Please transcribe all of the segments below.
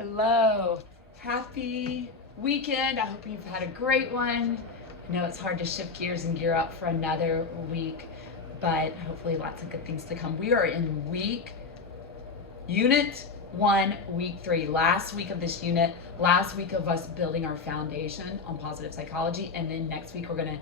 Hello. Happy weekend. I hope you've had a great one. I know it's hard to shift gears and gear up for another week, but hopefully lots of good things to come. We are in unit 1, week 3. Last week of this unit, last week of us building our foundation on positive psychology, and then next week we're going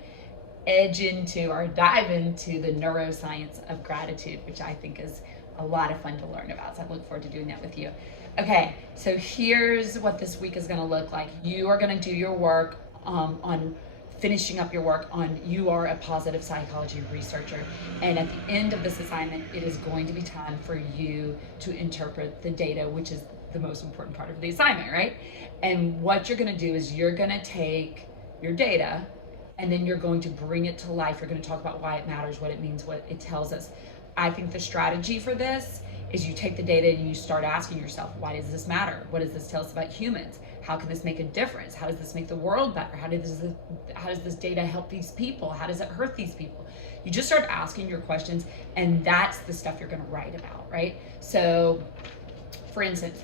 to dive into the neuroscience of gratitude, which I think is a lot of fun to learn about. So I look forward to doing that with you. Okay, so here's what this week is going to look like. You are going to do your work on finishing up your work on you are a positive psychology researcher, and at the end of this assignment it is going to be time for you to interpret the data, which is the most important part of the assignment, right? And what you're going to do is you're going to take your data and then you're going to bring it to life. You're going to talk about why it matters, what it means, what it tells us. I think the strategy for this is you take the data and you start asking yourself, why does this matter? What does this tell us about humans? How can this make a difference? How does this make the world better? How does this data help these people? How does it hurt these people? You just start asking your questions, and that's the stuff you're going to write about, right? So, for instance,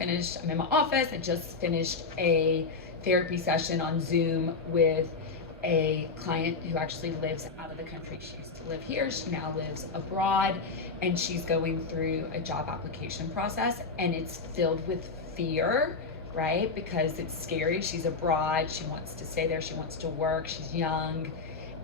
I'm in my office, I just finished a therapy session on Zoom with a client who actually lives out of the country. She used to live here, she now lives abroad, and she's going through a job application process, and it's filled with fear, right? Because it's scary. She's abroad, she wants to stay there, she wants to work, she's young.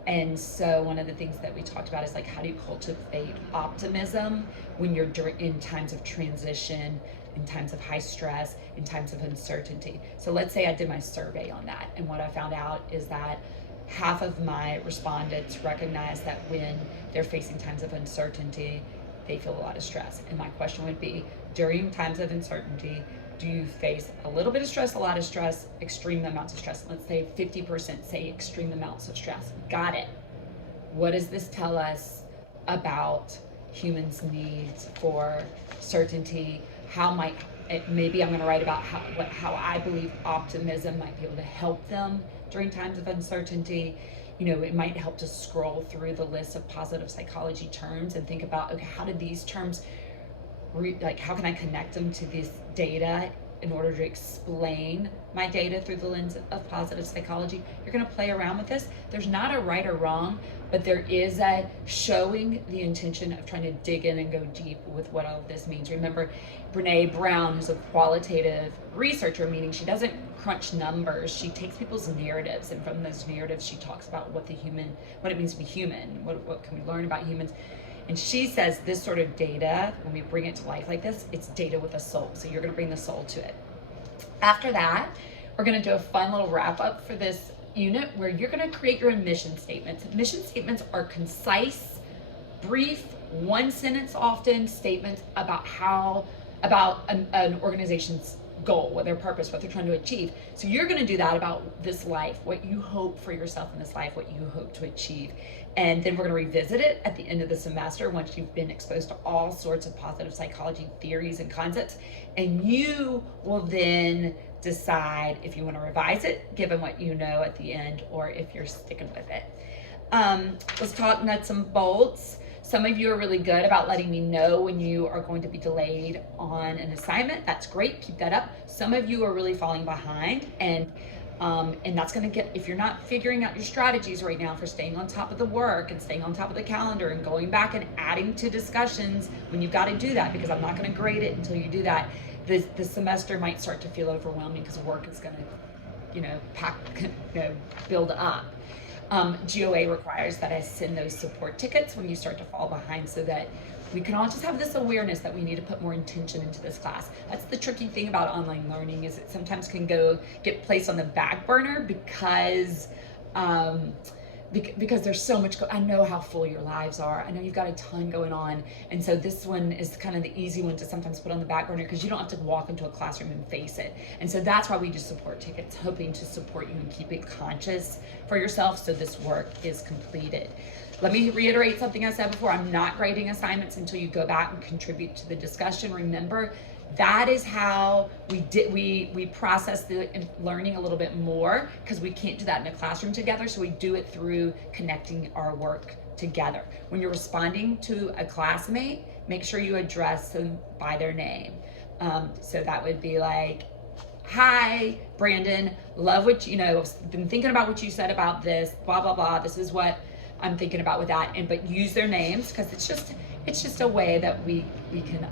And so one of the things that we talked about is like, how do you cultivate optimism when you're in times of transition, in times of high stress, in times of uncertainty. So let's say I did my survey on that, and what I found out is that half of my respondents recognize that when they're facing times of uncertainty, they feel a lot of stress. And my question would be, during times of uncertainty, do you face a little bit of stress, a lot of stress, extreme amounts of stress? Let's say 50% say extreme amounts of stress. Got it. What does this tell us about humans' needs for certainty? Maybe I'm going to write about how I believe optimism might be able to help them during times of uncertainty. It might help to scroll through the list of positive psychology terms and think about, okay, how did these terms, how can I connect them to this data in order to explain my data through the lens of positive psychology? You're going to play around with this. There's not a right or wrong, but there is a showing the intention of trying to dig in and go deep with what all of this means. Remember, Brene Brown, who's a qualitative researcher, meaning she doesn't crunch numbers. She takes people's narratives, and from those narratives, she talks about what it means to be human, what can we learn about humans. And she says this sort of data, when we bring it to life like this, it's data with a soul. So you're going to bring the soul to it. After that, we're going to do a fun little wrap up for this unit where you're going to create your own mission statements. Mission statements are concise, brief, one sentence often statements about an organization's goal, what their purpose, what they're trying to achieve. So you're going to do that about this life, what you hope for yourself in this life, what you hope to achieve. And then we're going to revisit it at the end of the semester once you've been exposed to all sorts of positive psychology theories and concepts. And you will then decide if you want to revise it, given what you know at the end, or if you're sticking with it. Let's talk nuts and bolts. Some of you are really good about letting me know when you are going to be delayed on an assignment. That's great, keep that up. Some of you are really falling behind, and that's going to if you're not figuring out your strategies right now for staying on top of the work and staying on top of the calendar and going back and adding to discussions when you've got to do that, because I'm not going to grade it until you do that. The semester might start to feel overwhelming because work is going to, build up. GOA requires that I send those support tickets when you start to fall behind, so that we can all just have this awareness that we need to put more intention into this class. That's the tricky thing about online learning, is it sometimes can get placed on the back burner because there's so much. I know how full your lives are. I know you've got a ton going on. And so this one is kind of the easy one to sometimes put on the back burner because you don't have to walk into a classroom and face it. And so that's why we do support tickets, hoping to support you and keep it conscious for yourself so this work is completed. Let me reiterate something I said before. I'm not grading assignments until you go back and contribute to the discussion. Remember, that is how we process the learning a little bit more, because we can't do that in a classroom together. So we do it through connecting our work together. When you're responding to a classmate, make sure you address them by their name. So that would be like, hi, Brandon, love what been thinking about what you said about this, blah, blah, blah. This is what I'm thinking about with that. But use their names, because it's just a way that we can